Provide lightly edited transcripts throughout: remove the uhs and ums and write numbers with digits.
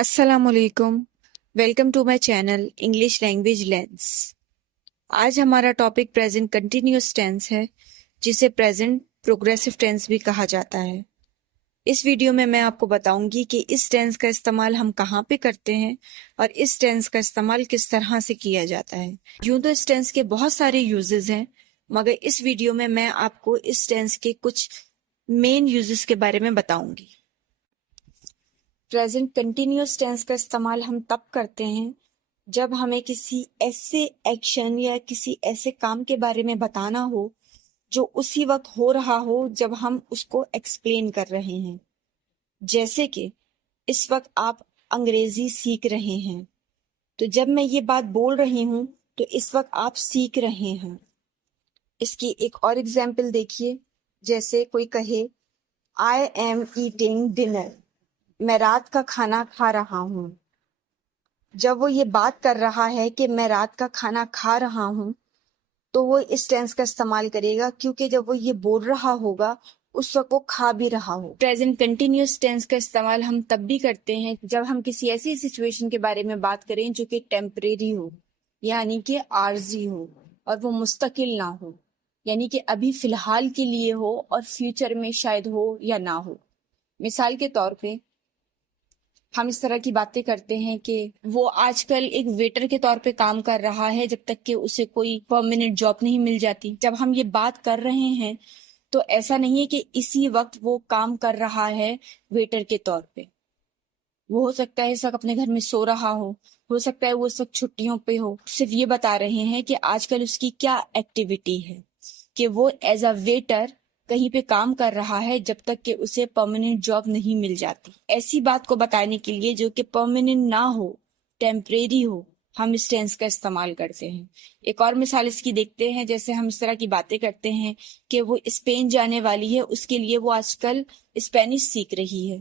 السلام علیکم، welcome to my channel English language lens. آج ہمارا ٹاپک پریزنٹ کنٹینیوس ٹینس ہے، جسے پریزنٹ پروگریسو ٹینس بھی کہا جاتا ہے۔ اس ویڈیو میں آپ کو بتاؤں گی کہ اس ٹینس کا استعمال ہم کہاں پہ کرتے ہیں اور اس ٹینس کا استعمال کس طرح سے کیا جاتا ہے۔ یوں تو اس ٹینس کے بہت سارے یوزز ہیں، مگر اس ویڈیو میں آپ کو اس ٹینس کے کچھ مین یوزز کے بارے میں بتاؤں گی۔ پریزنٹ کنٹینیوس ٹینس کا استعمال ہم تب کرتے ہیں جب ہمیں کسی ایسے ایکشن یا کسی ایسے کام کے بارے میں بتانا ہو جو اسی وقت ہو رہا ہو جب ہم اس کو ایکسپلین کر رہے ہیں۔ جیسے کہ اس وقت آپ انگریزی سیکھ رہے ہیں، تو جب میں یہ بات بول رہی ہوں تو اس وقت آپ سیکھ رہے ہیں۔ اس کی ایک اور ایگزامپل دیکھیے، جیسے کوئی کہے I am eating dinner، میں رات کا کھانا کھا رہا ہوں۔ جب وہ یہ بات کر رہا ہے کہ میں رات کا کھانا کھا رہا ہوں، تو وہ اس ٹینس کا استعمال کرے گا، کیونکہ جب وہ یہ بول رہا ہوگا اس وقت وہ کھا بھی رہا ہو۔ پریزنٹ کنٹینیوس ٹینس کا استعمال ہم تب بھی کرتے ہیں جب ہم کسی ایسی سچویشن کے بارے میں بات کریں جو کہ ٹیمپریری ہو، یعنی کہ عارضی ہو اور وہ مستقل نہ ہو، یعنی کہ ابھی فی الحال کے لیے ہو اور فیوچر میں شاید ہو یا نہ ہو۔ مثال کے طور پہ ہم اس طرح کی باتیں کرتے ہیں کہ وہ آج کل ایک ویٹر کے طور پہ کام کر رہا ہے جب تک کہ اسے کوئی پرماننٹ جاب نہیں مل جاتی۔ جب ہم یہ بات کر رہے ہیں تو ایسا نہیں ہے کہ اسی وقت وہ کام کر رہا ہے ویٹر کے طور پہ۔ وہ ہو سکتا ہے اس وقت اپنے گھر میں سو رہا ہو سکتا ہے وہ اس وقت چھٹیوں پہ ہو۔ صرف یہ بتا رہے ہیں کہ آج کل اس کی کیا ایکٹیویٹی ہے، کہ وہ ایز اے ویٹر کہیں پہ کام کر رہا ہے جب تک کہ اسے پرماننٹ جاب نہیں مل جاتی۔ ایسی بات کو بتانے کے لیے جو کہ پرماننٹ نہ ہو، ٹیمپریری ہو، ہم اس ٹینس کا استعمال کرتے ہیں۔ ایک اور مثال اس کی دیکھتے ہیں، جیسے ہم اس طرح کی باتیں کرتے ہیں کہ وہ اسپین جانے والی ہے، اس کے لیے وہ آج کل اسپینش سیکھ رہی ہے۔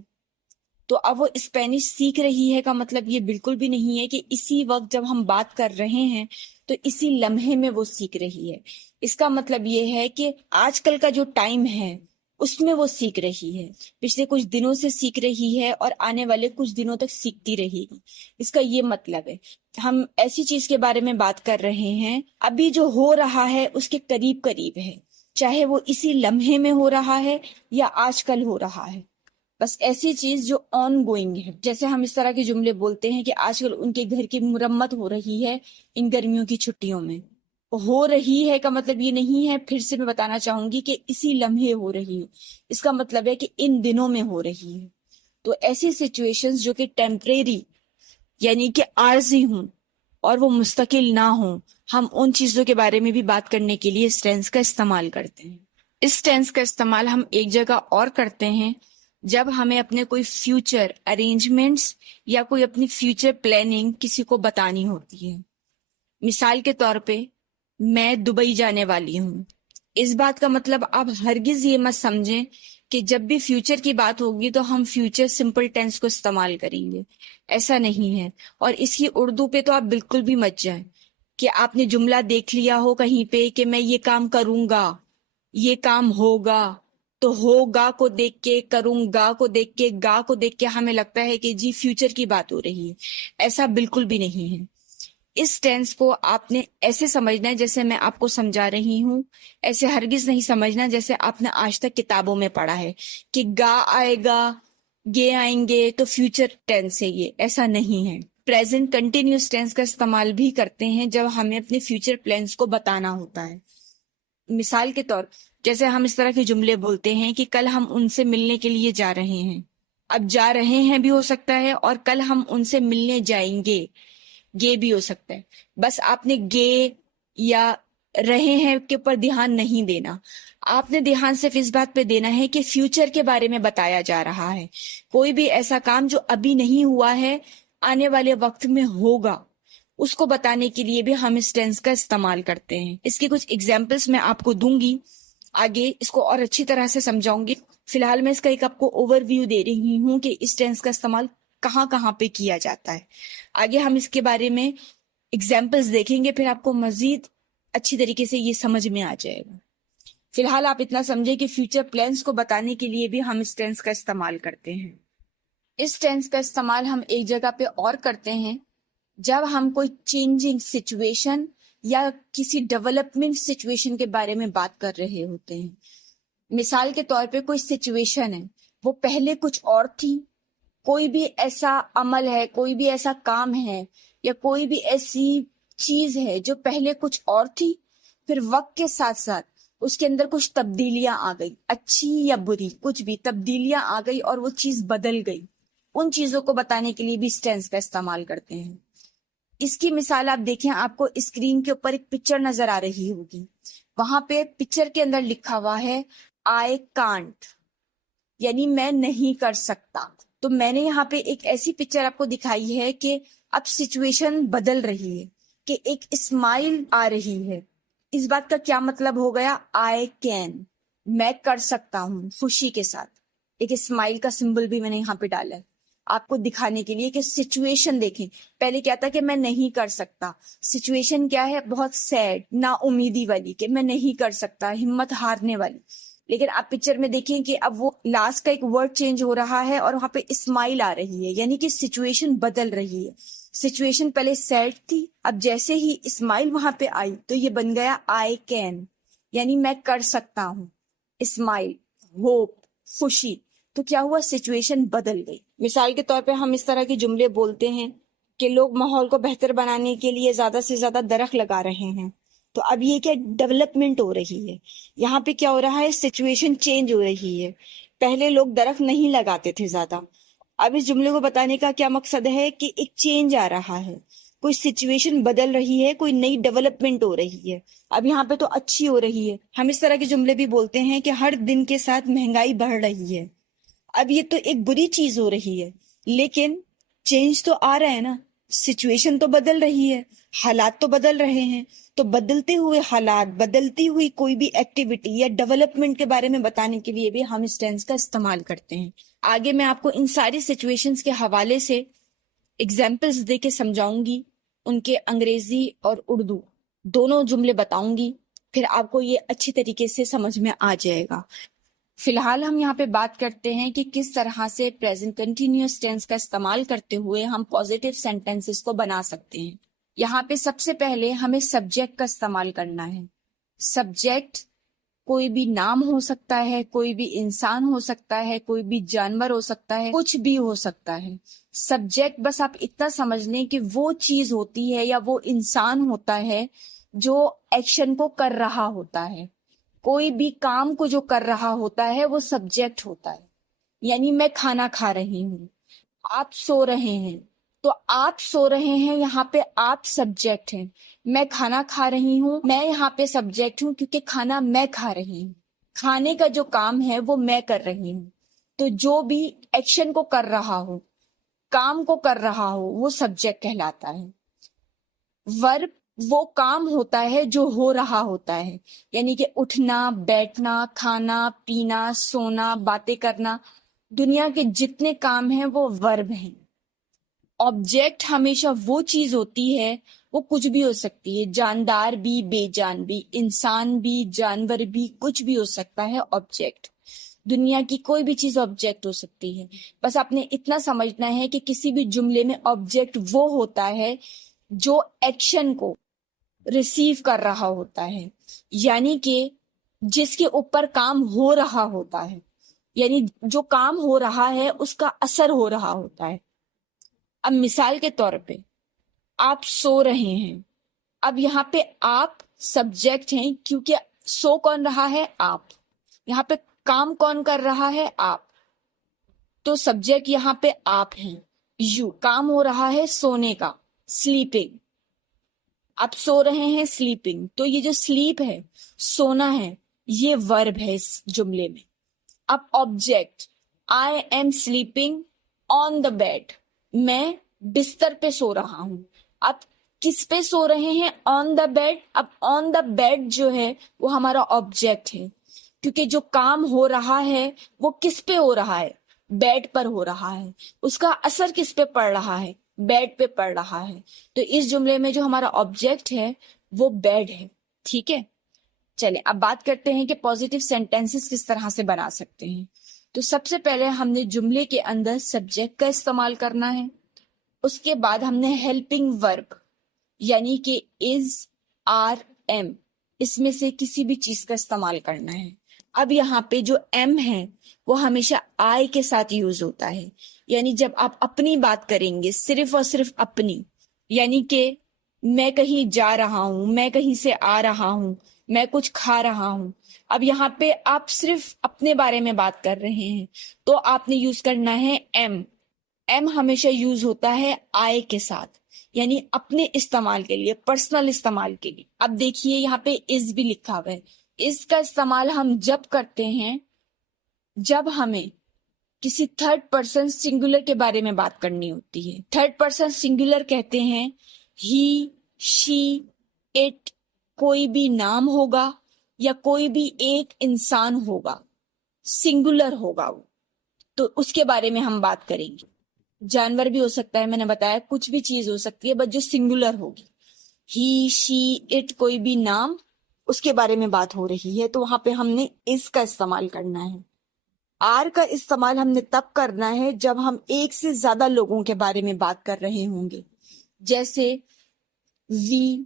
تو اب وہ اسپینش سیکھ رہی ہے کا مطلب یہ بالکل بھی نہیں ہے کہ اسی وقت جب ہم بات کر رہے ہیں تو اسی لمحے میں وہ سیکھ رہی ہے۔ اس کا مطلب یہ ہے کہ آج کل کا جو ٹائم ہے اس میں وہ سیکھ رہی ہے، پچھلے کچھ دنوں سے سیکھ رہی ہے اور آنے والے کچھ دنوں تک سیکھتی رہے گی۔ اس کا یہ مطلب ہے ہم ایسی چیز کے بارے میں بات کر رہے ہیں ابھی جو ہو رہا ہے اس کے قریب قریب ہے، چاہے وہ اسی لمحے میں ہو رہا ہے یا آج کل ہو رہا ہے۔ بس ایسی چیز جو آن گوئنگ ہے، جیسے ہم اس طرح کے جملے بولتے ہیں کہ آج کل ان کے گھر کی مرمت ہو رہی ہے ان گرمیوں کی چھٹیوں میں۔ ہو رہی ہے کا مطلب یہ نہیں ہے، پھر سے میں بتانا چاہوں گی، کہ اسی لمحے ہو رہی ہے۔ اس کا مطلب ہے کہ ان دنوں میں ہو رہی ہے۔ تو ایسی سچویشنز جو کہ ٹیمپریری یعنی کہ عارضی ہوں اور وہ مستقل نہ ہوں، ہم ان چیزوں کے بارے میں بھی بات کرنے کے لیے اس ٹینس کا استعمال کرتے ہیں۔ اس ٹینس کا استعمال ہم ایک جگہ اور کرتے ہیں جب ہمیں اپنے کوئی فیوچر ارینجمنٹس یا کوئی اپنی فیوچر پلاننگ کسی کو بتانی ہوتی ہے۔ مثال کے طور پہ میں دبئی جانے والی ہوں۔ اس بات کا مطلب آپ ہرگز یہ مت سمجھیں کہ جب بھی فیوچر کی بات ہوگی تو ہم فیوچر سمپل ٹینس کو استعمال کریں گے، ایسا نہیں ہے۔ اور اس کی اردو پہ تو آپ بالکل بھی مت جائیں کہ آپ نے جملہ دیکھ لیا ہو کہیں پہ کہ میں یہ کام کروں گا، یہ کام ہوگا، تو ہوگا کو دیکھ کے، کروں گا کو دیکھ کے، گا کو دیکھ کے ہمیں لگتا ہے کہ جی فیوچر کی بات ہو رہی ہے۔ ایسا بالکل بھی نہیں ہے۔ اس ٹینس کو آپ نے ایسے سمجھنا ہے جیسے میں آپ کو سمجھا رہی ہوں، ایسے ہرگز نہیں سمجھنا جیسے آپ نے آج تک کتابوں میں پڑھا ہے کہ گا آئے گا، گے آئیں گے تو فیوچر ٹینس ہے۔ یہ ایسا نہیں ہے۔ پریزنٹ کنٹینیوس ٹینس کا استعمال بھی کرتے ہیں جب ہمیں اپنے فیوچر پلانس کو بتانا ہوتا ہے۔ مثال کے طور جیسے ہم اس طرح کے جملے بولتے ہیں کہ کل ہم ان سے ملنے کے لیے جا رہے ہیں۔ اب جا رہے ہیں بھی ہو سکتا ہے اور کل ہم ان سے ملنے جائیں گے، گے بھی ہو سکتا ہے۔ بس آپ نے گے یا رہے ہیں کے پر دھیان نہیں دینا، آپ نے دھیان صرف اس بات پہ دینا ہے کہ فیوچر کے بارے میں بتایا جا رہا ہے۔ کوئی بھی ایسا کام جو ابھی نہیں ہوا ہے، آنے والے وقت میں ہوگا، اس کو بتانے کے لیے بھی ہم اس ٹینس کا استعمال کرتے ہیں۔ اس کی کچھ ایگزامپلس میں آپ کو دوں گی، آگے اس کو اور اچھی طرح سے سمجھاؤں گی۔ فی الحال میں اس کا ایک آپ کو اوور ویو دے رہی ہوں کہ اس ٹینس کا استعمال کہاں کہاں پہ کیا جاتا ہے۔ آگے ہم اس کے بارے میں ایگزامپلس دیکھیں گے، پھر آپ کو مزید اچھی طریقے سے یہ سمجھ میں آ جائے گا۔ فی الحال آپ اتنا سمجھے کہ فیوچر پلانس کو بتانے کے لیے بھی ہم اس ٹینس کا استعمال کرتے ہیں۔ اس ٹینس کا استعمال ہم ایک جگہ پہ اور کرتے ہیں جب ہم کوئی چینجنگ سچویشن یا کسی ڈیولپمنٹ سچویشن کے بارے میں بات کر رہے ہوتے ہیں. مثال کے طور پہ کوئی سچویشن ہے، وہ پہلے کچھ اور تھی، کوئی بھی ایسا عمل ہے، کوئی بھی ایسا کام ہے یا کوئی بھی ایسی چیز ہے جو پہلے کچھ اور تھی، پھر وقت کے ساتھ ساتھ اس کے اندر کچھ تبدیلیاں آ گئی، اچھی یا بری کچھ بھی تبدیلیاں آ گئی اور وہ چیز بدل گئی. ان چیزوں کو بتانے کے لیے بھی اس ٹینس کا استعمال کرتے ہیں. اس کی مثال آپ دیکھیں، آپ کو اسکرین کے اوپر ایک پکچر نظر آ رہی ہوگی، وہاں پہ پکچر کے اندر لکھا ہوا ہے I can't، یعنی میں نہیں کر سکتا. تو میں نے یہاں پہ ایک ایسی پکچر آپ کو دکھائی ہے کہ اب سچویشن بدل رہی ہے، کہ ایک اسمائل آ رہی ہے. اس بات کا کیا مطلب ہو گیا؟ I can، میں کر سکتا ہوں خوشی کے ساتھ. ایک اسمائل کا سمبل بھی میں نے یہاں پہ ڈالا ہے آپ کو دکھانے کے لیے کہ سچویشن دیکھیں. پہلے کیا تھا کہ میں نہیں کر سکتا، سچویشن کیا ہے؟ بہت سیڈ، نا امیدی والی، کہ میں نہیں کر سکتا، ہمت ہارنے والی. لیکن آپ پکچر میں دیکھیں کہ اب وہ لاسٹ کا ایک ورڈ چینج ہو رہا ہے اور وہاں پہ اسمائل آ رہی ہے، یعنی کہ سچویشن بدل رہی ہے. سچویشن پہلے سیڈ تھی، اب جیسے ہی اسمائل وہاں پہ آئی تو یہ بن گیا I can، یعنی میں کر سکتا ہوں. اسمائل، ہوپ، خوشی. تو کیا ہوا؟ سچویشن بدل گئی. مثال کے طور پہ ہم اس طرح کے جملے بولتے ہیں کہ لوگ ماحول کو بہتر بنانے کے لیے زیادہ سے زیادہ درخت لگا رہے ہیں. تو اب یہ کیا ڈیولپمنٹ ہو رہی ہے، یہاں پہ کیا ہو رہا ہے؟ سچویشن چینج ہو رہی ہے. پہلے لوگ درخت نہیں لگاتے تھے زیادہ. اب اس جملے کو بتانے کا کیا مقصد ہے کہ ایک چینج آ رہا ہے، کوئی سچویشن بدل رہی ہے، کوئی نئی ڈیولپمنٹ ہو رہی ہے. اب یہاں پہ تو اچھی ہو رہی ہے. ہم اس طرح کے جملے بھی بولتے ہیں کہ ہر دن کے ساتھ مہنگائی بڑھ رہی ہے. اب یہ تو ایک بری چیز ہو رہی ہے، لیکن چینج تو آ رہا ہے نا، سچویشن تو بدل رہی ہے، حالات تو بدل رہے ہیں. تو بدلتے ہوئے حالات، بدلتی ہوئی کوئی بھی ایکٹیویٹی یا ڈیولپمنٹ کے بارے میں بتانے کے لیے بھی ہم اس ٹینس کا استعمال کرتے ہیں. آگے میں آپ کو ان ساری سچویشنز کے حوالے سے ایگزامپلز دے کے سمجھاؤں گی، ان کے انگریزی اور اردو دونوں جملے بتاؤں گی، پھر آپ کو یہ اچھی طریقے سے سمجھ میں آ جائے گا. فی الحال ہم یہاں پہ بات کرتے ہیں کہ کس طرح سے پریزنٹ کنٹینیوس ٹینس کا استعمال کرتے ہوئے ہم پوزیٹیو سینٹینسز کو بنا سکتے ہیں. یہاں پہ سب سے پہلے ہمیں سبجیکٹ کا استعمال کرنا ہے. سبجیکٹ کوئی بھی نام ہو سکتا ہے، کوئی بھی انسان ہو سکتا ہے، کوئی بھی جانور ہو سکتا ہے، کچھ بھی ہو سکتا ہے. سبجیکٹ بس آپ اتنا سمجھ لیں کہ وہ چیز ہوتی ہے یا وہ انسان ہوتا ہے جو ایکشن کو کر رہا ہوتا ہے. کوئی بھی کام کو جو کر رہا ہوتا ہے وہ سبجیکٹ ہوتا ہے. یعنی میں کھانا کھا رہی ہوں، آپ سو رہے ہیں، تو آپ سو رہے ہیں، یہاں پہ آپ سبجیکٹ ہیں. میں کھانا کھا رہی ہوں، میں یہاں پہ سبجیکٹ ہوں کیونکہ کھانا میں کھا رہی ہوں. کھانے کا جو کام ہے وہ میں کر رہی ہوں. تو جو بھی ایکشن کو کر رہا ہو، کام کو کر رہا ہو، وہ سبجیکٹ کہلاتا ہے. ورب وہ کام ہوتا ہے جو ہو رہا ہوتا ہے، یعنی کہ اٹھنا، بیٹھنا، کھانا، پینا، سونا، باتیں کرنا، دنیا کے جتنے کام ہیں وہ ورب ہیں. آبجیکٹ ہمیشہ وہ چیز ہوتی ہے، وہ کچھ بھی ہو سکتی ہے، جاندار بھی، بے جان بھی، انسان بھی، جانور بھی، کچھ بھی ہو سکتا ہے آبجیکٹ. دنیا کی کوئی بھی چیز آبجیکٹ ہو سکتی ہے. بس آپ نے اتنا سمجھنا ہے کہ کسی بھی جملے میں آبجیکٹ وہ ہوتا ہے جو ایکشن کو ریسیو کر رہا ہوتا ہے، یعنی کہ جس کے اوپر کام ہو رہا ہوتا ہے، یعنی جو کام ہو رہا ہے اس کا اثر ہو رہا ہوتا ہے. اب مثال کے طور پہ آپ سو رہے ہیں، اب یہاں پہ آپ سبجیکٹ ہیں کیونکہ سو کون رہا ہے؟ آپ. یہاں پہ کام کون کر رہا ہے؟ آپ. تو سبجیکٹ یہاں پہ آپ ہیں. یو کام ہو رہا ہے سونے کا، سلیپنگ. آپ سو رہے ہیں، سلیپنگ. تو یہ جو سلیپ ہے، سونا ہے، یہ ورب ہے اس جملے میں. اب object, I am sleeping on the bed, میں بستر پہ سو رہا ہوں. اب کس پہ سو رہے ہیں؟ آن دا بیڈ. اب آن دا بیڈ جو ہے وہ ہمارا آبجیکٹ ہے، کیونکہ جو کام ہو رہا ہے وہ کس پہ ہو رہا ہے؟ بیڈ پر ہو رہا ہے. اس کا اثر کس پہ پڑ رہا ہے؟ بیڈ پہ پڑ رہا ہے. تو اس جملے میں جو ہمارا آبجیکٹ ہے وہ بیڈ ہے. ٹھیک ہے، چلیں اب بات کرتے ہیں کہ پوزیٹیو سینٹینسز کس طرح سے بنا سکتے ہیں. تو سب سے پہلے ہم نے جملے کے اندر سبجیکٹ کا استعمال کرنا ہے، اس کے بعد ہم نے ہیلپنگ ورب یعنی کہ از، آر، ایم، اس میں سے کسی بھی چیز کا استعمال کرنا ہے۔ اب یہاں پہ جو ایم ہے وہ ہمیشہ آئی کے ساتھ یوز ہوتا ہے، یعنی جب آپ اپنی بات کریں گے، صرف اور صرف اپنی، یعنی کہ میں کہیں جا رہا ہوں، میں کہیں سے آ رہا ہوں، میں کچھ کھا رہا ہوں۔ اب یہاں پہ آپ صرف اپنے بارے میں بات کر رہے ہیں تو آپ نے یوز کرنا ہے ایم۔ ایم ہمیشہ یوز ہوتا ہے آئی کے ساتھ، یعنی اپنے استعمال کے لیے، پرسنل استعمال کے لیے۔ اب دیکھیے یہاں پہ از بھی لکھا ہوا ہے۔ اس کا استعمال ہم جب کرتے ہیں جب ہمیں کسی تھرڈ پرسن سنگولر کے بارے میں بات کرنی ہوتی ہے۔ تھرڈ پرسن سنگولر کہتے ہیں ہی، شی، اٹ، کوئی بھی نام ہوگا یا کوئی بھی ایک انسان ہوگا، سنگولر ہوگا وہ، تو اس کے بارے میں ہم بات کریں گے۔ جانور بھی ہو سکتا ہے، میں نے بتایا کچھ بھی چیز ہو سکتی ہے، بٹ جو سنگولر ہوگی، ہی، شی، اٹ، کوئی بھی نام، اس کے بارے میں بات ہو رہی ہے تو وہاں پہ ہم نے اس کا استعمال کرنا ہے۔ آر کا استعمال ہم نے تب کرنا ہے جب ہم ایک سے زیادہ لوگوں کے بارے میں بات کر رہے ہوں گے، جیسے وی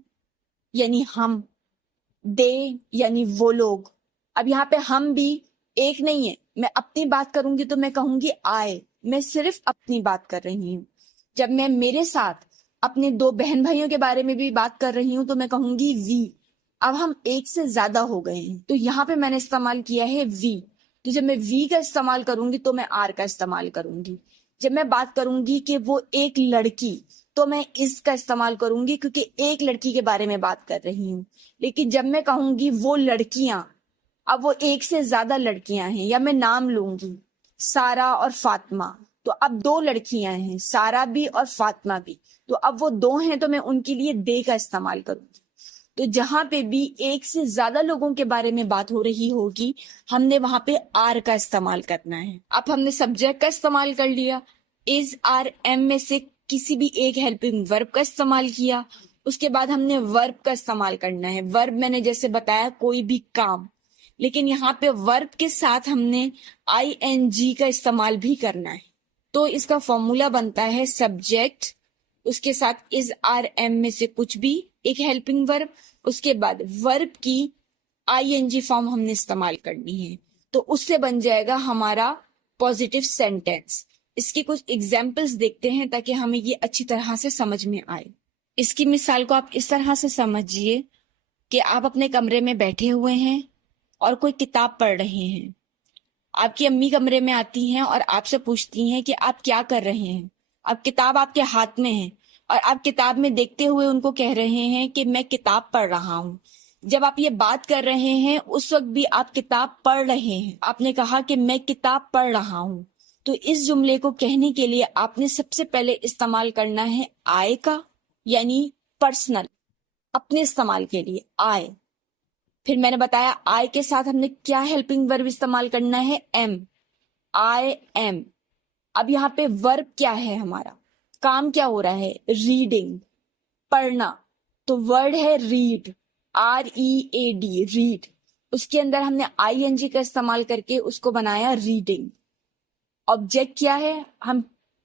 یعنی ہم، دے یعنی وہ لوگ۔ اب یہاں پہ ہم بھی ایک نہیں ہے، میں اپنی بات کروں گی تو میں کہوں گی آئے، میں صرف اپنی بات کر رہی ہوں۔ جب میں میرے ساتھ اپنے دو بہن بھائیوں کے بارے میں بھی بات کر رہی ہوں تو میں کہوں گی وی۔ اب ہم ایک سے زیادہ ہو گئے ہیں تو یہاں پہ میں نے استعمال کیا ہے وی، تو جب میں وی کا استعمال کروں گی تو میں آر کا استعمال کروں گی۔ جب میں بات کروں گی کہ وہ ایک لڑکی تو میں اس کا استعمال کروں گی کیونکہ ایک لڑکی کے بارے میں بات کر رہی ہوں۔ لیکن جب میں کہوں گی وہ لڑکیاں، اب وہ ایک سے زیادہ لڑکیاں ہیں، یا میں نام لوں گی سارا اور فاطمہ، تو اب دو لڑکیاں ہیں، سارا بھی اور فاطمہ بھی، تو اب وہ دو ہیں تو میں ان کے لیے دے کا استعمال کروں گی۔ تو جہاں پہ بھی ایک سے زیادہ لوگوں کے بارے میں بات ہو رہی ہوگی ہم نے وہاں پہ آر کا استعمال کرنا ہے۔ اب ہم نے سبجیکٹ کا استعمال کر لیا، از، آر، ایم میں سے کسی بھی ایک ہیلپنگ ورب کا استعمال کیا، اس کے بعد ہم نے ورب کا استعمال کرنا ہے۔ ورب میں نے جیسے بتایا کوئی بھی کام، لیکن یہاں پہ ورب کے ساتھ ہم نے آئی این جی کا استعمال بھی کرنا ہے۔ تو اس کا فارمولا بنتا ہے سبجیکٹ، اس کے ساتھ از، آر، ایم میں سے کچھ بھی ایک ہیلپنگ ورب، اس کے بعد ورب کی آئی این جی فارم ہم نے استعمال کرنی ہے، تو اس سے بن جائے گا ہمارا پوزیٹو سینٹینس۔ اس کی کچھ ایگزامپلس دیکھتے ہیں تاکہ ہمیں یہ اچھی طرح سے سمجھ میں آئے۔ اس کی مثال کو آپ اس طرح سے سمجھیے کہ آپ اپنے کمرے میں بیٹھے ہوئے ہیں اور کوئی کتاب پڑھ رہے ہیں۔ آپ کی امی کمرے میں آتی ہیں اور آپ سے پوچھتی ہیں کہ آپ کیا کر رہے ہیں۔ اب کتاب آپ کے ہاتھ میں ہے اور آپ کتاب میں دیکھتے ہوئے ان کو کہہ رہے ہیں کہ میں کتاب پڑھ رہا ہوں۔ جب آپ یہ بات کر رہے ہیں اس وقت بھی آپ کتاب پڑھ رہے ہیں، آپ نے کہا کہ میں کتاب پڑھ رہا ہوں، تو اس جملے کو کہنے کے لیے آپ نے سب سے پہلے استعمال کرنا ہے آئی کا، یعنی پرسنل، اپنے استعمال کے لیے آئی۔ پھر میں نے بتایا آئی کے ساتھ ہم نے کیا ہیلپنگ ورب استعمال کرنا ہے، ایم، آئی ایم۔ اب یہاں پہ ورب کیا ہے، ہمارا کام کیا ہو رہا ہے، ریڈنگ، پڑھنا، تو ورڈ ہے ریڈ، آر ای اے ڈی، ریڈ۔ اس کے اندر ہم نے آئی این جی کا استعمال کر کے اس کو بنایا ریڈنگ۔ آبجیکٹ کیا ہے، ہم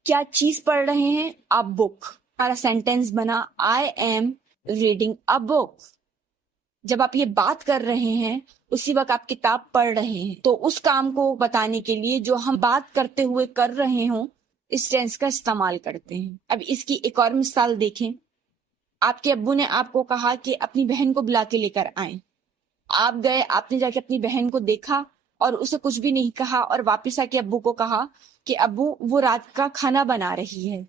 کیا چیز پڑھ رہے ہیں، ا بک۔ ہمارا سینٹینس بنا آئی ایم ریڈنگ ا بک۔ جب آپ یہ بات کر رہے ہیں اسی وقت آپ کتاب پڑھ رہے ہیں، تو اس کام کو بتانے کے لیے جو ہم بات کرتے ہوئے کر رہے ہوں اس ٹینس کا استعمال کرتے ہیں۔ اب اس کی ایک اور مثال دیکھیں۔ آپ کے ابو نے آپ کو کہا کہ اپنی بہن کو بلا کے لے کر آئیں۔ آپ گئے، آپ نے جا کے اپنی بہن کو دیکھا اور اسے کچھ بھی نہیں کہا، اور واپس آ کے ابو کو کہا کہ ابو وہ رات کا کھانا بنا رہی ہے۔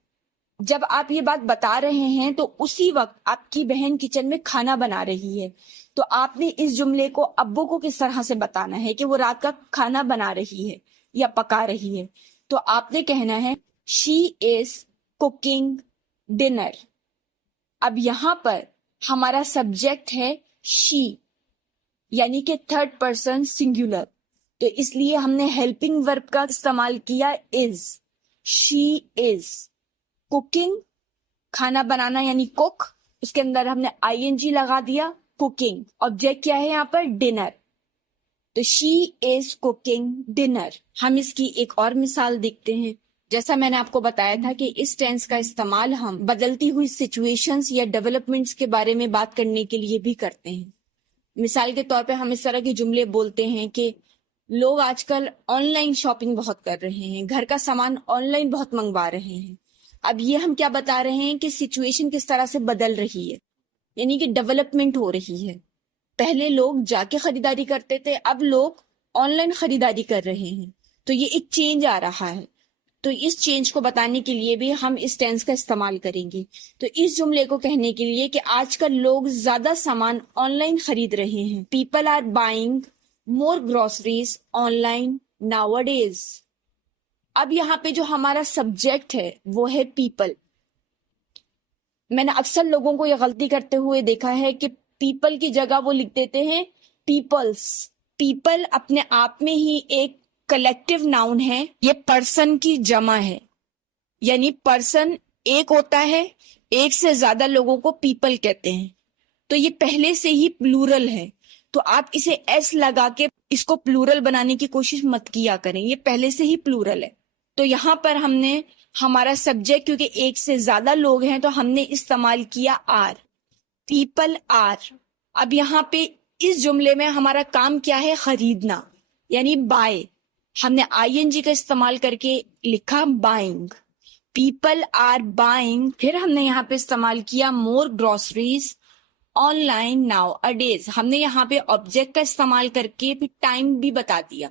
جب آپ یہ بات بتا رہے ہیں تو اسی وقت آپ کی بہن کچن میں کھانا بنا رہی ہے، تو آپ نے اس جملے کو ابو کو کس طرح سے بتانا ہے کہ وہ رات کا کھانا بنا رہی ہے یا پکا رہی ہے، تو آپ نے کہنا ہے شی از کوکنگ ڈنر۔ اب یہاں پر ہمارا سبجیکٹ ہے شی، یعنی کہ تھرڈ پرسن سنگولر، تو اس لیے ہم نے ہیلپنگ ورب کا استعمال کیا از۔ شی از کوکنگ، کھانا بنانا یعنی کوک، اس کے اندر ہم نے آئی این جی لگا دیا، کوکنگ۔ آبجیکٹ کیا ہے یہاں پر، ڈنر۔ تو شی از کوکنگ ڈنر. ہم اس کی ایک اور مثال دیکھتے ہیں. جیسا میں نے آپ کو بتایا تھا کہ اس ٹینس کا استعمال ہم بدلتی ہوئی سچویشنز یا ڈیولپمنٹس کے بارے میں بات کرنے کے لیے بھی کرتے ہیں. مثال کے طور پہ ہم اس طرح کے جملے بولتے ہیں کہ لوگ آج کل آن لائن شاپنگ بہت کر رہے ہیں، گھر کا سامان آن لائن بہت منگوا رہے ہیں. اب یہ ہم کیا بتا رہے ہیں کہ سچویشن کس طرح سے بدل رہی ہے، یعنی کہ ڈیولپمنٹ ہو رہی ہے. پہلے لوگ جا کے خریداری کرتے تھے، اب لوگ آن لائن خریداری کر رہے ہیں. تو یہ ایک چینج آ رہا ہے. تو اس چینج کو بتانے کے لیے بھی ہم اس ٹینس کا استعمال کریں گے. تو اس جملے کو کہنے کے لیے کہ آج کل لوگ زیادہ سامان آن لائن خرید رہے ہیں. People are buying more groceries online nowadays. اب یہاں پہ جو ہمارا سبجیکٹ ہے وہ ہے پیپل. میں نے اکثر لوگوں کو یہ غلطی کرتے ہوئے دیکھا ہے کہ پیپل کی جگہ وہ لکھ دیتے ہیں پیپلز. پیپل اپنے آپ میں ہی ایک کلیکٹیو ناؤن ہے، یہ پرسن کی جمع ہے. یعنی پرسن ایک ہوتا ہے، ایک سے زیادہ لوگوں کو پیپل کہتے ہیں. تو یہ پہلے سے ہی پلورل ہے، تو آپ اسے ایس لگا کے اس کو پلورل بنانے کی کوشش مت کیا کریں، یہ پہلے سے ہی پلورل ہے. تو یہاں پر ہم نے ہمارا سبجیکٹ کیونکہ ایک سے زیادہ لوگ ہیں تو ہم نے استعمال کیا آر. People are. اب یہاں پہ اس جملے میں ہمارا کام کیا ہے؟ خریدنا، یعنی بائے. ہم نے آئی این جی کا استعمال کر کے لکھا بائنگ. People are buying. پھر ہم نے یہاں پہ استعمال کیا more groceries online nowadays. ہم نے یہاں پہ آبجیکٹ کا استعمال کر کے پھر ٹائم بھی بتا دیا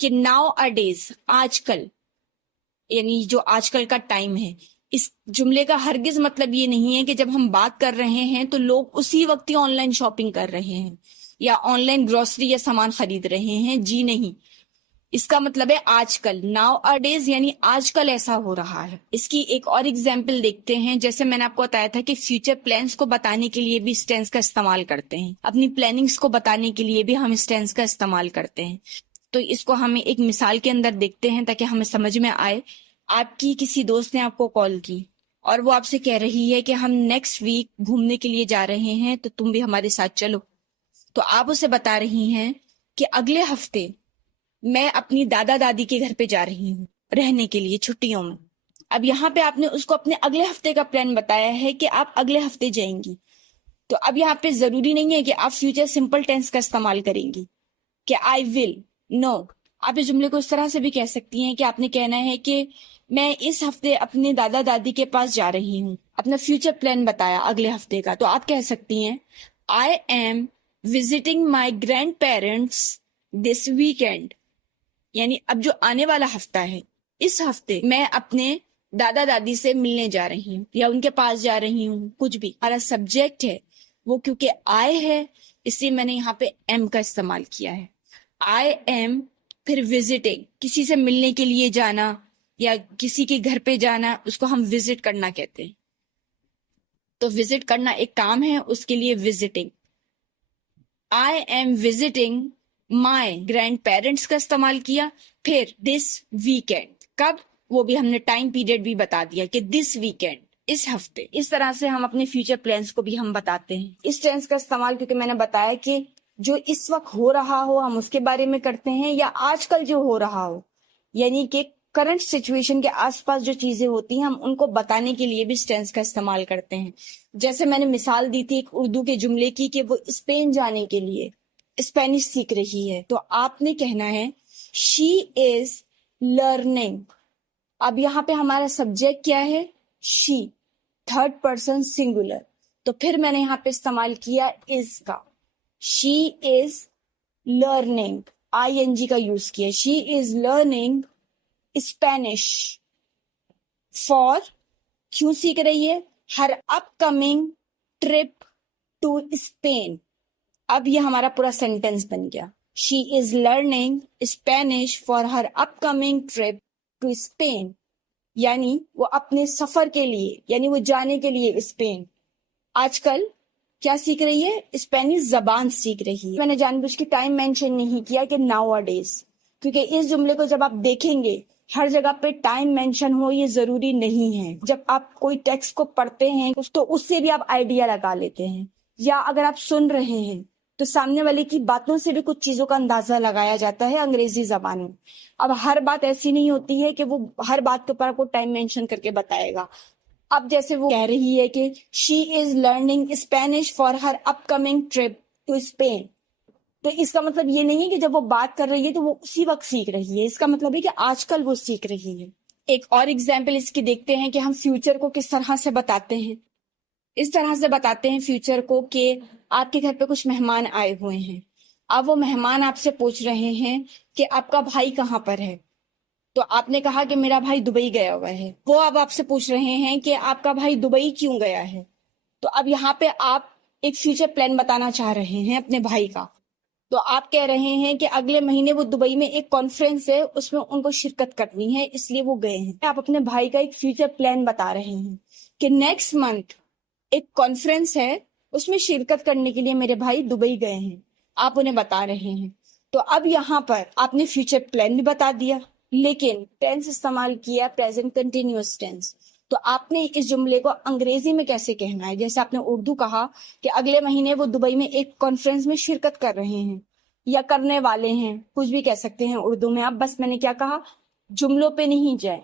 کہ ناؤ اے ڈیز، آج کل، یعنی جو آج کل کا ٹائم ہے. اس جملے کا ہرگز مطلب یہ نہیں ہے کہ جب ہم بات کر رہے ہیں تو لوگ اسی وقت ہی آن لائن شاپنگ کر رہے ہیں یا آن لائن گروسری یا سامان خرید رہے ہیں. جی نہیں، اس کا مطلب ہے آج کل. ناؤ اے ڈیز یعنی آج کل ایسا ہو رہا ہے. اس کی ایک اور ایگزامپل دیکھتے ہیں. جیسے میں نے آپ کو بتایا تھا کہ فیوچر پلانس کو بتانے کے لیے بھی اس ٹینس کا استعمال کرتے ہیں، اپنی پلاننگز کو بتانے کے لیے بھی ہم اس ٹینس کا استعمال کرتے ہیں. تو اس کو ہم ایک مثال کے اندر دیکھتے ہیں تاکہ ہمیں سمجھ میں آئے. آپ کی کسی دوست نے آپ کو کال کی اور وہ آپ سے کہہ رہی ہے کہ ہم نیکسٹ ویک گھومنے کے لیے جا رہے ہیں تو تم بھی ہمارے ساتھ چلو. تو آپ اسے بتا رہی ہیں کہ اگلے ہفتے میں اپنی دادا دادی کے گھر پہ جا رہی ہوں رہنے کے لیے چھٹیوں میں. اب یہاں پہ آپ نے اس کو اپنے اگلے ہفتے کا پلان بتایا ہے کہ آپ اگلے ہفتے جائیں گی. تو اب یہاں پہ ضروری نہیں ہے کہ آپ فیوچر سمپل ٹینس کا استعمال کریں گی کہ آئی ول. نو، آپ اس جملے کو اس طرح سے بھی کہہ سکتی ہیں کہ آپ نے کہنا ہے کہ میں اس ہفتے اپنے دادا دادی کے پاس جا رہی ہوں. اپنا فیوچر پلان بتایا اگلے ہفتے کا، تو آپ کہہ سکتی ہیں I am visiting my grand parents this weekend. یعنی اب جو آنے والا ہفتہ ہے، اس ہفتے میں اپنے دادا دادی سے ملنے جا رہی ہوں یا ان کے پاس جا رہی ہوں. کچھ بھی ہمارا سبجیکٹ ہے وہ کیونکہ آئے ہے اس لیے میں نے یہاں پہ ایم کا استعمال کیا ہے. آئی ایم، پھر وزٹنگ، کسی سے ملنے کے لیے جانا یا کسی کے گھر پہ جانا، اس کو ہم وزٹ کرنا کہتے ہیں. تو وزٹ کرنا ایک کام ہے، اس کے لیے visiting. I am visiting my grand parents کا استعمال کیا. پھر دس ویکینڈ، کب، وہ بھی ہم نے ٹائم پیریڈ بھی بتا دیا کہ دس ویکینڈ، اس ہفتے. اس طرح سے ہم اپنے فیوچر پلانس کو بھی ہم بتاتے ہیں. اس ٹینس کا استعمال کیونکہ میں نے بتایا کہ جو اس وقت ہو رہا ہو ہم اس کے بارے میں کرتے ہیں، یا آج کل جو ہو رہا ہو، یعنی کہ کرنٹ سچویشن کے آس پاس جو چیزیں ہوتی ہیں ہم ان کو بتانے کے لیے بھی اس ٹینس کا استعمال کرتے ہیں. جیسے میں نے مثال دی تھی ایک اردو کے جملے کی کہ وہ اسپین جانے کے لیے اسپینش سیکھ رہی ہے، تو آپ نے کہنا ہے شی از لرننگ. اب یہاں پہ ہمارا سبجیکٹ کیا ہے؟ شی، تھرڈ پرسن سنگولر. تو پھر میں نے یہاں پہ استعمال کیا از کا. شی از لرننگ، آئی این جی کا یوز کیا. She is learning Spanish for, کیوں سیکھ رہی ہے؟ Her upcoming trip to Spain. اب یہ ہمارا پورا سینٹینس بن گیا. She is learning Spanish for her upcoming trip to Spain, یعنی وہ اپنے سفر کے لیے، یعنی وہ جانے کے لیے اسپین آج کل کیا سیکھ رہی ہے؟ اسپینش زبان سیکھ رہی ہے. میں نے جان بوجھ کے ٹائم مینشن نہیں کیا کہ ناؤ اے ڈیز، کیونکہ اس جملے کو جب آپ دیکھیں گے ہر جگہ پہ ٹائم مینشن ہو یہ ضروری نہیں ہے. جب آپ کوئی ٹیکسٹ کو پڑھتے ہیں تو اس سے بھی آپ آئیڈیا لگا لیتے ہیں، یا اگر آپ سن رہے ہیں تو سامنے والے کی باتوں سے بھی کچھ چیزوں کا اندازہ لگایا جاتا ہے انگریزی زبان میں. اب ہر بات ایسی نہیں ہوتی ہے کہ وہ ہر بات کے اوپر آپ کو ٹائم مینشن کر کے بتائے گا. اب جیسے وہ کہہ رہی ہے کہ she is learning Spanish for her upcoming trip to Spain. تو اس کا مطلب یہ نہیں ہے کہ جب وہ بات کر رہی ہے تو وہ اسی وقت سیکھ رہی ہے. اس کا مطلب ہے کہ آج کل وہ سیکھ رہی ہے. ایک اور ایگزامپل اس کی دیکھتے ہیں کہ ہم فیوچر کو کس طرح سے بتاتے ہیں. اس طرح سے بتاتے ہیں فیوچر کو کہ آپ کے گھر پہ کچھ مہمان آئے ہوئے ہیں. اب وہ مہمان آپ سے پوچھ رہے ہیں کہ آپ کا بھائی کہاں پر ہے. تو آپ نے کہا کہ میرا بھائی دبئی گیا ہوا ہے. وہ اب آپ سے پوچھ رہے ہیں کہ آپ کا بھائی دبئی کیوں گیا ہے. تو اب یہاں پہ آپ ایک فیوچر پلان بتانا چاہ رہے ہیں اپنے بھائی کا. تو آپ کہہ رہے ہیں کہ اگلے مہینے وہ دبئی میں ایک کانفرنس ہے, اس میں ان کو شرکت کرنی ہے, اس لیے وہ گئے ہیں. آپ اپنے بھائی کا ایک فیوچر پلان بتا رہے ہیں کہ نیکسٹ منتھ ایک کانفرنس ہے, اس میں شرکت کرنے کے لیے میرے بھائی دبئی گئے ہیں. آپ انہیں بتا رہے ہیں. تو اب یہاں پر آپ نے فیوچر پلان بھی بتا دیا, لیکن ٹینس استعمال کیا پریزنٹ کنٹینیوس ٹینس. تو آپ نے اس جملے کو انگریزی میں کیسے کہنا ہے. جیسے آپ نے اردو کہا کہ اگلے مہینے وہ دبئی میں ایک کانفرنس میں شرکت کر رہے ہیں یا کرنے والے ہیں, کچھ بھی کہہ سکتے ہیں اردو میں. اب بس میں نے کیا کہا, جملوں پہ نہیں جائے.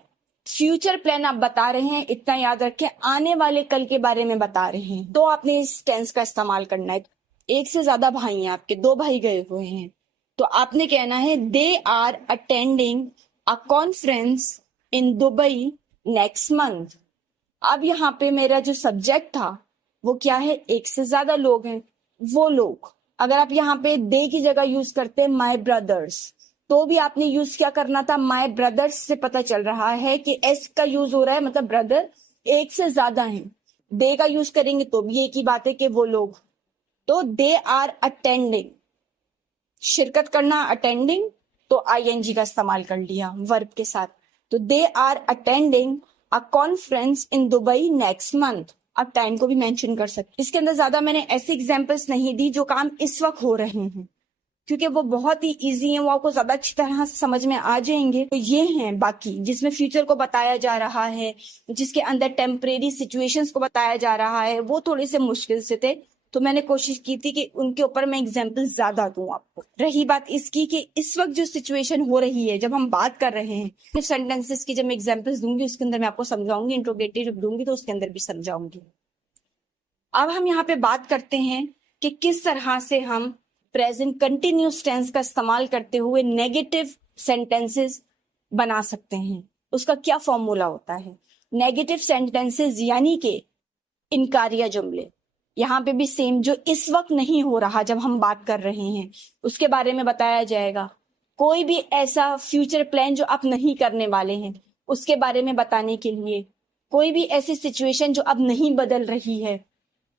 فیوچر پلان آپ بتا رہے ہیں, اتنا یاد رکھیں, آنے والے کل کے بارے میں بتا رہے ہیں. تو آپ نے اس ٹینس کا استعمال کرنا ہے. ایک سے زیادہ بھائی ہیں آپ کے, 2 بھائی گئے ہوئے ہیں, تو آپ نے کہنا ہے they are attending a conference in Dubai next month. اب یہاں پہ میرا جو سبجیکٹ تھا وہ کیا ہے, ایک سے زیادہ لوگ ہیں. وہ لوگ, اگر آپ یہاں پہ دے کی جگہ یوز کرتے مائی بردرس, تو بھی آپ نے یوز کیا کرنا تھا, مائی بردرس. سے پتہ چل رہا ہے کہ ایس کا یوز ہو رہا ہے, مطلب بردر ایک سے زیادہ ہیں. دے کا یوز کریں گے تو بھی ایک ہی بات ہے کہ وہ لوگ. تو دے آر اٹینڈنگ, شرکت کرنا اٹینڈنگ, تو آئی این جی کا استعمال کر لیا ورب کے ساتھ. تو they are attending a conference in Dubai next month. آپ ٹائم کو بھی مینشن کر سکتے. اس کے اندر زیادہ میں نے ایسی ایگزامپلس نہیں دی جو کام اس وقت ہو رہے ہیں, کیونکہ وہ بہت ہی ایزی ہیں, وہ آپ کو زیادہ اچھی طرح سے سمجھ میں آ جائیں گے. تو یہ ہیں باقی جس میں فیوچر کو بتایا جا رہا ہے, جس کے اندر ٹیمپریری سچویشنز کو بتایا جا رہا ہے, وہ تھوڑے سے مشکل سے تھے. تو میں نے کوشش کی تھی کہ ان کے اوپر میں ایگزامپل زیادہ دوں آپ کو. رہی بات اس کی کہ اس وقت جو سچویشن ہو رہی ہے, جب ہم بات کر رہے ہیں, سینٹینسز کی جب میں ایگزامپلس دوں گی اس کے اندر میں آپ کو سمجھاؤں گی, انٹروگیٹو جب دوں گی تو اس کے اندر بھی سمجھاؤں گی. اب ہم یہاں پہ بات کرتے ہیں کہ کس طرح سے ہم پریزنٹ کنٹینیوس ٹینس کا استعمال کرتے ہوئے نیگیٹو سینٹینسز بنا سکتے ہیں. اس کا کیا فارمولا ہوتا ہے. نیگیٹو سینٹینسز یعنی کہ انکاریہ جملے. یہاں پہ بھی سیم, جو اس وقت نہیں ہو رہا جب ہم بات کر رہے ہیں اس کے بارے میں بتایا جائے گا. کوئی بھی ایسا فیوچر پلان جو آپ نہیں کرنے والے ہیں اس کے بارے میں بتانے کے لیے. کوئی بھی ایسی سچویشن جو اب نہیں بدل رہی ہے,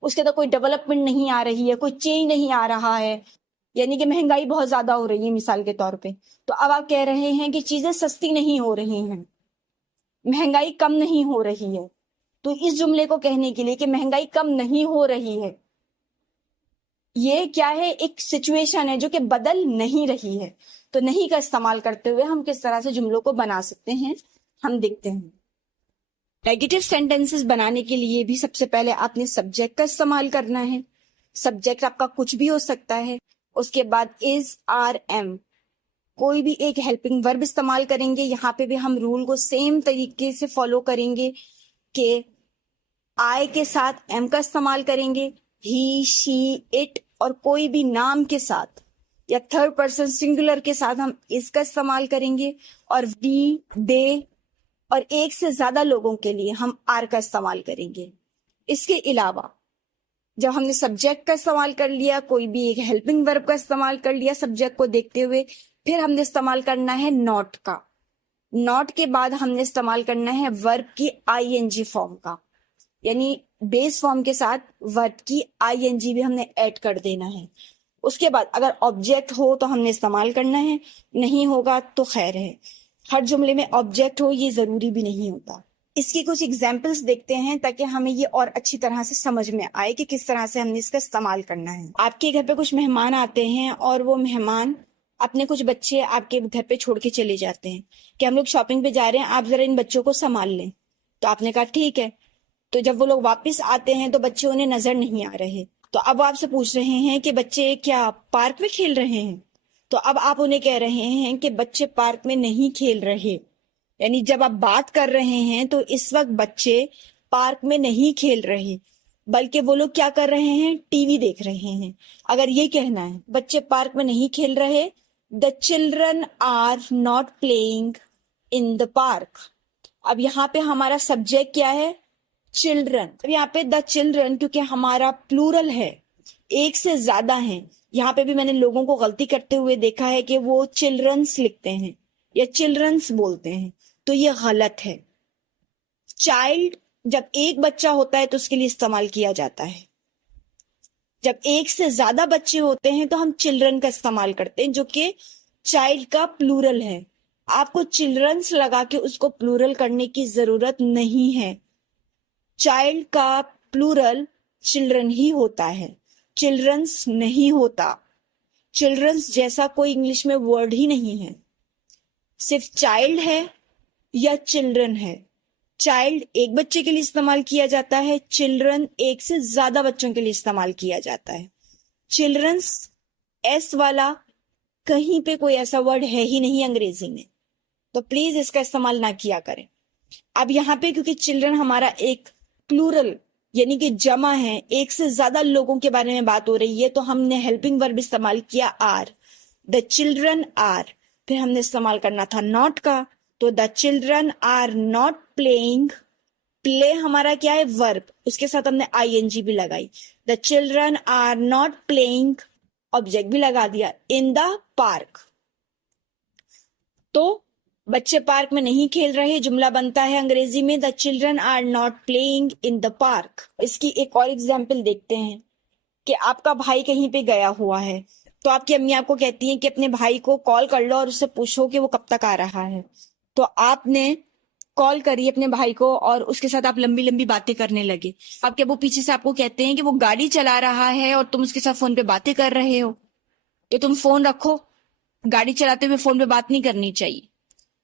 اس کے اندر کوئی ڈیولپمنٹ نہیں آ رہی ہے, کوئی چینج نہیں آ رہا ہے. یعنی کہ مہنگائی بہت زیادہ ہو رہی ہے مثال کے طور پہ, تو اب آپ کہہ رہے ہیں کہ چیزیں سستی نہیں ہو رہی ہیں, مہنگائی کم نہیں ہو رہی ہے. تو اس جملے کو کہنے کے لیے کہ مہنگائی کم نہیں ہو رہی ہے, یہ کیا ہے, ایک سچویشن ہے جو کہ بدل نہیں رہی ہے. تو نہیں کا استعمال کرتے ہوئے ہم کس طرح سے جملوں کو بنا سکتے ہیں, ہم دیکھتے ہیں. نیگیٹو سینٹینسز بنانے کے لیے بھی سب سے پہلے آپ نے سبجیکٹ کا استعمال کرنا ہے. سبجیکٹ آپ کا کچھ بھی ہو سکتا ہے. اس کے بعد از, آر, ایم, کوئی بھی ایک ہیلپنگ ورب استعمال کریں گے. یہاں پہ بھی ہم رول کو سیم طریقے سے فالو کریں گے کہ آئی کے ساتھ ایم کا استعمال کریں گے, ہی, شی, اٹ, اور کوئی بھی نام کے ساتھ یا تھرڈ پرسن سنگولر کے ساتھ ہم اس کا استعمال کریں گے, اور وی, دے, اور ایک سے زیادہ لوگوں کے لیے ہم آر کا استعمال کریں گے. اس کے علاوہ جب ہم نے سبجیکٹ کا استعمال کر لیا, کوئی بھی ایک ہیلپنگ ورب کا استعمال کر لیا سبجیکٹ کو دیکھتے ہوئے, پھر ہم نے استعمال کرنا ہے ناٹ کا. ناٹ کے بعد ہم نے استعمال کرنا ہے ورب کی آئی این جی فارم کا, یعنی بیس فارم کے ساتھ ورب کی آئی این جی بھی ہم نے ایڈ کر دینا ہے. اس کے بعد اگر آبجیکٹ ہو تو ہم نے استعمال کرنا ہے, نہیں ہوگا تو خیر ہے. ہر جملے میں آبجیکٹ ہو یہ ضروری بھی نہیں ہوتا. اس کی کچھ ایگزامپلس دیکھتے ہیں تاکہ ہمیں یہ اور اچھی طرح سے سمجھ میں آئے کہ کس طرح سے ہم نے اس کا استعمال کرنا ہے. آپ کے گھر پہ کچھ مہمان آتے ہیں اور وہ مہمان اپنے کچھ بچے آپ کے گھر پہ چھوڑ کے چلے جاتے ہیں کہ ہم لوگ شاپنگ پہ جا رہے ہیں, آپ ذرا ان بچوں کو سنبھال لیں. تو آپ نے کہا ٹھیک ہے. تو جب وہ لوگ واپس آتے ہیں تو بچے انہیں نظر نہیں آ رہے, تو اب آپ سے پوچھ رہے ہیں کہ بچے کیا پارک میں کھیل رہے ہیں؟ تو اب آپ انہیں کہہ رہے ہیں کہ بچے پارک میں نہیں کھیل رہے، یعنی جب آپ بات کر رہے ہیں تو اس وقت بچے پارک میں نہیں کھیل رہے، بلکہ وہ لوگ کیا کر رہے ہیں؟ ٹی وی دیکھ رہے ہیں۔ اگر یہ کہنا ہے بچے پارک میں نہیں کھیل رہے، the children are not playing in the park۔ اب یہاں پہ ہمارا سبجیکٹ کیا ہے؟ چلڈرن۔ اب یہاں پہ دا چلڈرن کیونکہ ہمارا پلورل ہے، ایک سے زیادہ ہیں، یہاں پہ بھی میں نے لوگوں کو غلطی کرتے ہوئے دیکھا ہے کہ وہ چلڈرنس لکھتے ہیں یا چلڈرنس بولتے ہیں، تو یہ غلط ہے۔ چائلڈ جب ایک بچہ ہوتا ہے تو اس کے لیے استعمال کیا جاتا ہے، جب ایک سے زیادہ بچے ہوتے ہیں تو ہم چلڈرن کا استعمال کرتے ہیں، جو کہ چائلڈ کا پلورل ہے۔ آپ کو چلڈرنس لگا کے اس کو پلورل کرنے کی ضرورت نہیں ہے۔ چائلڈ کا پلورل چلڈرن ہی ہوتا ہے، چلڈرنس نہیں ہوتا۔ چلڈرنس جیسا کوئی انگلش میں ورڈ ہی نہیں ہے، صرف چائلڈ ہے یا چلڈرن ہے۔ چائلڈ ایک بچے کے لیے استعمال کیا جاتا ہے، چلڈرن ایک سے زیادہ بچوں کے لیے استعمال کیا جاتا ہے۔ چلڈرنس ایس والا کہیں پہ کوئی ایسا ورڈ ہے ہی نہیں انگریزی میں، تو پلیز اس کا استعمال نہ کیا کریں۔ اب یہاں پہ کیونکہ چلڈرن ہمارا ایک پلورل یعنی کہ جمع ہے، ایک سے زیادہ لوگوں کے بارے میں بات ہو رہی ہے، تو ہم نے ہیلپنگ ورب استعمال کیا آر، دا چلڈرن آر۔ پھر ہم نے استعمال کرنا تھا ناٹ کا، تو دا چلڈرن آر ناٹ پلےئنگ۔ پلے ہمارا کیا ہے؟ ورب، اس کے ساتھ ہم نے آئی این جی بھی لگائی۔ The children are not playing, object بھی لگا دیا، ان دا پارک۔ تو بچے پارک میں نہیں کھیل رہے، جملہ بنتا ہے انگریزی میں the children are not playing in the park. اس کی ایک اور ایگزامپل دیکھتے ہیں کہ آپ کا بھائی کہیں پہ گیا ہوا ہے، تو آپ کی امی آپ کو کہتی ہیں کہ اپنے بھائی کو کال کر لو اور اس سے پوچھو کہ وہ کب تک آ رہا ہے۔ تو آپ نے کال کری اپنے بھائی کو اور اس کے ساتھ آپ لمبی لمبی باتیں کرنے لگے۔ آپ کے ابو پیچھے سے آپ کو کہتے ہیں کہ وہ گاڑی چلا رہا ہے اور تم اس کے ساتھ فون پہ باتیں کر رہے ہو، تو تم فون رکھو، گاڑی چلاتے ہوئے فون پہ بات نہیں کرنی چاہیے۔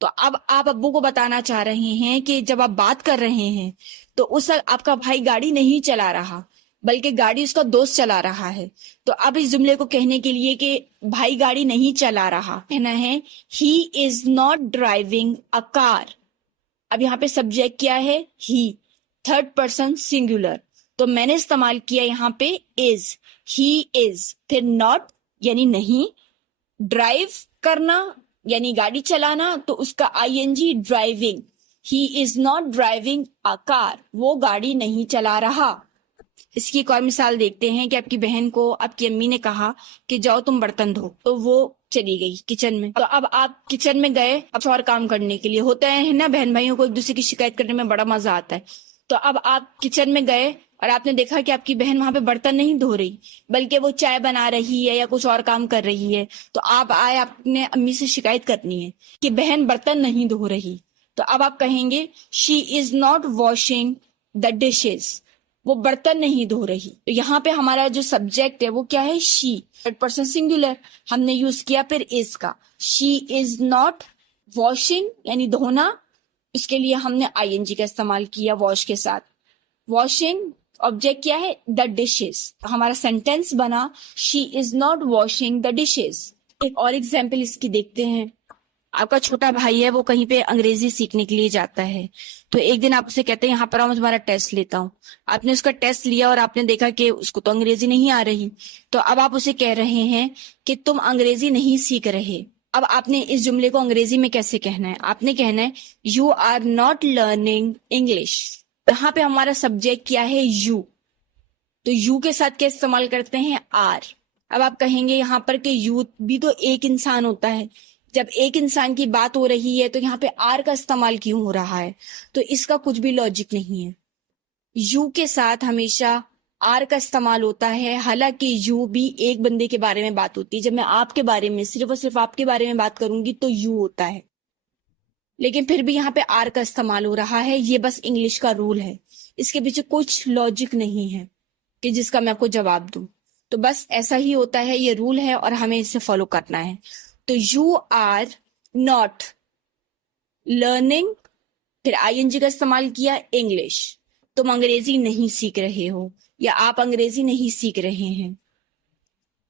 تو اب آپ ابو کو بتانا چاہ رہے ہیں کہ جب آپ بات کر رہے ہیں تو اس وقت آپ کا بھائی گاڑی نہیں چلا رہا، بلکہ گاڑی اس کا دوست چلا رہا ہے۔ تو اب اس جملے کو کہنے کے لیے کہ بھائی گاڑی نہیں چلا رہا، کہنا ہے ہی از ناٹ ڈرائیونگ اے کار۔ اب یہاں پہ سبجیکٹ کیا ہے؟ ہی، تھرڈ پرسن سنگولر، تو میں نے استعمال کیا یہاں پہ از، ہی از، پھر ناٹ یعنی نہیں، ڈرائیو کرنا یعنی گاڑی چلانا، تو اس کا I N G driving, he is not driving a car, وہ گاڑی نہیں چلا رہا۔ اس کی ایک اور مثال دیکھتے ہیں کہ آپ کی بہن کو آپ کی امی نے کہا کہ جاؤ تم برتن دھو، تو وہ چلی گئی کچن میں۔ تو اب آپ کچن میں گئے کچھ اور کام کرنے کے لیے، ہوتا ہے نا بہن بھائیوں کو ایک دوسرے کی شکایت کرنے میں بڑا مزہ آتا ہے۔ تو اب آپ کچن میں گئے اور آپ نے دیکھا کہ آپ کی بہن وہاں پہ برتن نہیں دھو رہی، بلکہ وہ چائے بنا رہی ہے یا کچھ اور کام کر رہی ہے۔ تو آپ آئے، آپ نے امی سے شکایت کرنی ہے کہ بہن برتن نہیں دھو رہی، تو اب آپ کہیں گے she is not washing the dishes, وہ برتن نہیں دھو رہی۔ تو یہاں پہ ہمارا جو سبجیکٹ ہے وہ کیا ہے؟ شی، تھرڈ پرسن سنگولر، ہم نے یوز کیا پھر از کا۔ شی از ناٹ واشنگ یعنی دھونا، اس کے لیے ہم نے آئی این جی کا استعمال کیا واش کے ساتھ۔ واشنگ آبجیکٹ کیا ہے؟ دا ڈشز، ہمارا سینٹینس بنا she is not washing the dishes. ایک اور ایگزامپل اس کی دیکھتے ہیں۔ آپ کا چھوٹا بھائی ہے، وہ کہیں پہ انگریزی سیکھنے کے لیے جاتا ہے، تو ایک دن آپ اسے کہتے ہیں یہاں پر آؤ میں تمہارا ٹیسٹ لیتا ہوں۔ آپ نے اس کا ٹیسٹ لیا اور آپ نے دیکھا کہ اس کو تو انگریزی نہیں آ رہی، تو اب آپ اسے کہہ رہے ہیں کہ تم انگریزی نہیں سیکھ رہے۔ اب آپ نے اس جملے کو انگریزی میں کیسے کہنا ہے؟ آپ نے کہنا ہے you are not learning English. یہاں پہ ہمارا سبجیکٹ کیا ہے؟ یو، تو یو کے ساتھ کیا استعمال کرتے ہیں؟ آر۔ اب آپ کہیں گے یہاں پر کہ یو بھی تو ایک انسان ہوتا ہے، جب ایک انسان کی بات ہو رہی ہے تو یہاں پہ آر کا استعمال کیوں ہو رہا ہے؟ تو اس کا کچھ بھی لاجک نہیں ہے۔ یو کے ساتھ ہمیشہ آر کا استعمال ہوتا ہے، حالانکہ یو بھی ایک بندے کے بارے میں بات ہوتی ہے۔ جب میں آپ کے بارے میں صرف اور صرف آپ کے بارے میں بات کروں گی تو یو ہوتا ہے، لیکن پھر بھی یہاں پہ آر کا استعمال ہو رہا ہے۔ یہ بس انگلش کا رول ہے، اس کے پیچھے کچھ لاجک نہیں ہے کہ جس کا میں آپ کو جواب دوں۔ تو بس ایسا ہی ہوتا ہے، یہ رول ہے اور ہمیں اسے فالو کرنا ہے۔ تو یو آر ناٹ لرننگ، پھر آئی این جی کا استعمال کیا انگلش، تم انگریزی نہیں سیکھ رہے ہو، یا آپ انگریزی نہیں سیکھ رہے ہیں۔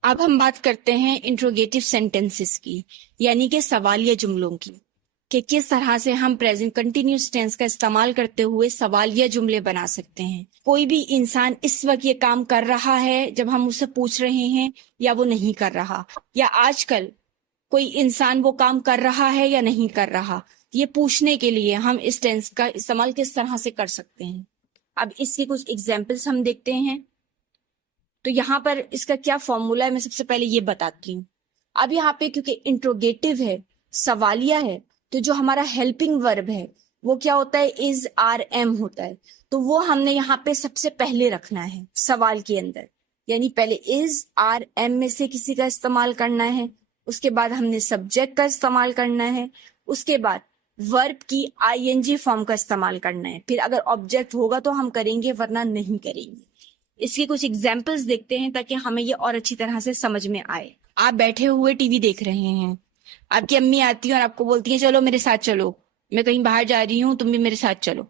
اب ہم بات کرتے ہیں انٹروگیٹو سینٹینسز کی، یعنی کہ سوالیہ جملوں کی، کہ کس طرح سے ہم پریزنٹ کنٹینیوس ٹینس کا استعمال کرتے ہوئے سوالیہ جملے بنا سکتے ہیں۔ کوئی بھی انسان اس وقت یہ کام کر رہا ہے جب ہم اسے پوچھ رہے ہیں، یا وہ نہیں کر رہا، یا آج کل کوئی انسان وہ کام کر رہا ہے یا نہیں کر رہا، یہ پوچھنے کے لیے ہم اس ٹینس کا استعمال کس طرح سے کر سکتے ہیں۔ اب اس کی کچھ ایگزامپلس ہم دیکھتے ہیں۔ تو یہاں پر اس کا کیا فارمولا ہے، میں سب سے پہلے یہ بتاتی ہوں۔ اب یہاں پہ کیونکہ انٹروگیٹو ہے، سوالیہ ہے، تو جو ہمارا ہیلپنگ ورب ہے وہ کیا ہوتا ہے، از آر ایم ہوتا ہے، تو وہ ہم نے یہاں پہ سب سے پہلے رکھنا ہے سوال کے اندر، یعنی پہلے از آر ایم میں سے کسی کا استعمال کرنا ہے، اس کے بعد ہم نے سبجیکٹ کا استعمال کرنا ہے، اس کے بعد ورب کی آئی این جی فارم کا استعمال کرنا ہے، پھر اگر آبجیکٹ ہوگا تو ہم کریں گے ورنہ نہیں کریں گے۔ اس کی کچھ ایگزامپلس دیکھتے ہیں تاکہ ہمیں یہ اور اچھی طرح سے سمجھ میں آئے۔ آپ بیٹھے ہوئے ٹی وی دیکھ رہے ہیں، آپ کی امی آتی ہیں اور آپ کو بولتی ہیں چلو میرے ساتھ چلو، میں کہیں باہر جا رہی ہوں، تم بھی میرے ساتھ چلو۔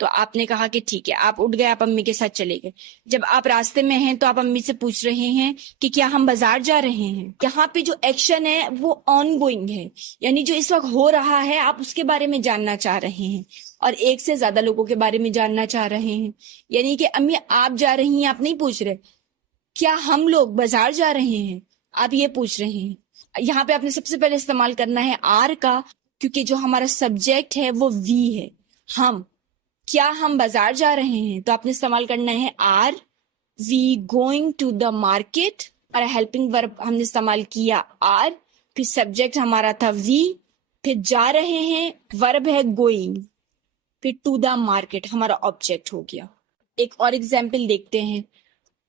تو آپ نے کہا کہ ٹھیک ہے، آپ اٹھ گئے، آپ امی کے ساتھ چلے گئے۔ جب آپ راستے میں ہیں تو آپ امی سے پوچھ رہے ہیں کہ کیا ہم بازار جا رہے ہیں۔ یہاں پہ جو ایکشن ہے وہ آن گوئنگ ہے، یعنی جو اس وقت ہو رہا ہے آپ اس کے بارے میں جاننا چاہ رہے ہیں، اور ایک سے زیادہ لوگوں کے بارے میں جاننا چاہ رہے ہیں۔ یعنی کہ امی آپ جا رہی ہیں، آپ نہیں پوچھ رہے کیا ہم لوگ بازار جا رہے ہیں، آپ یہ پوچھ رہے ہیں۔ یہاں پہ آپ نے سب سے پہلے استعمال کرنا ہے آر کا، کیونکہ جو ہمارا سبجیکٹ ہے وہ وی ہے، ہم، کیا ہم بازار جا رہے ہیں، تو آپ نے استعمال کرنا ہے are we going to the market, اور ہیلپنگ ورب ہم نے استعمال کیا آر، پھر سبجیکٹ ہمارا تھا وی، پھر جا رہے ہیں ورب ہے گوئنگ، پھر ٹو دا مارکیٹ ہمارا آبجیکٹ ہو گیا۔ ایک اور ایگزامپل دیکھتے ہیں۔